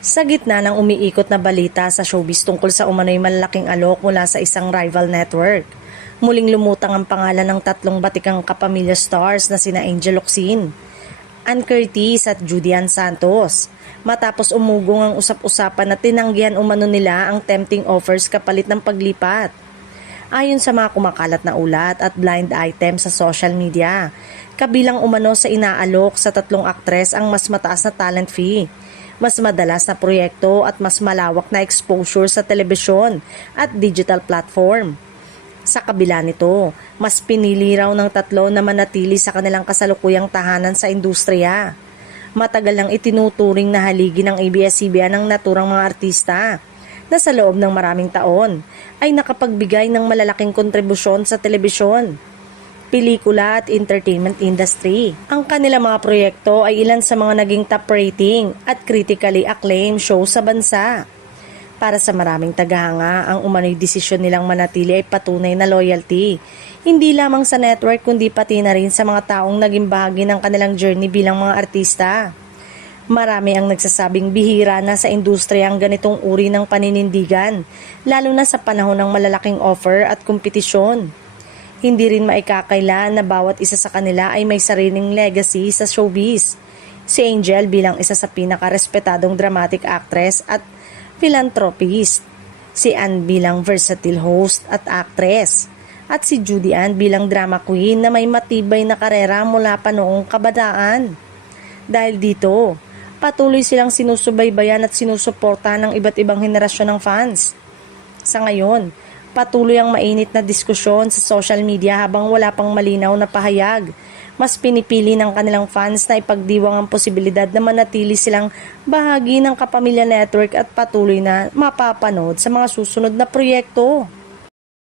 Sa gitna ng umiikot na balita sa showbiz tungkol sa umano'y malalaking alok mula sa isang rival network, muling lumutang ang pangalan ng tatlong batikang kapamilya stars na sina Angel Locsin, Ann Curtis at Judy Ann Santos, matapos umugong ang usap-usapan na tinanggihan umano nila ang tempting offers kapalit ng paglipat. Ayon sa mga kumakalat na ulat at blind item sa social media, kabilang umano sa inaalok sa tatlong aktres ang mas mataas na talent fee, mas madalas na proyekto at mas malawak na exposure sa telebisyon at digital platform. Sa kabila nito, mas pinili raw ng tatlo na manatili sa kanilang kasalukuyang tahanan sa industriya. Matagal nang itinuturing na haligi ng ABS-CBN ang naturang mga artista na sa loob ng maraming taon ay nakapagbigay ng malalaking kontribusyon sa telebisyon, pelikula at entertainment industry. Ang kanilang mga proyekto ay ilan sa mga naging top rating at critically acclaimed show sa bansa. Para sa maraming tagahanga, ang umano'y desisyon nilang manatili ay patunay na loyalty, hindi lamang sa network kundi pati na rin sa mga taong naging bahagi ng kanilang journey bilang mga artista. Marami ang nagsasabing bihira na sa industriya ang ganitong uri ng paninindigan, lalo na sa panahon ng malalaking offer at kompetisyon. Hindi rin maikakaila na bawat isa sa kanila ay may sariling legacy sa showbiz. Si Angel bilang isa sa pinakarespetadong dramatic actress at philanthropist, si Ann bilang versatile host at actress, at si Judy Ann bilang drama queen na may matibay na karera mula pa noong kabataan. Dahil dito, patuloy silang sinusubaybayan at sinusuportahan ng iba't ibang henerasyon ng fans. Sa ngayon, patuloy ang mainit na diskusyon sa social media habang wala pang malinaw na pahayag. Mas pinipili ng kanilang fans na ipagdiwang ang posibilidad na manatili silang bahagi ng Kapamilya Network at patuloy na mapapanood sa mga susunod na proyekto.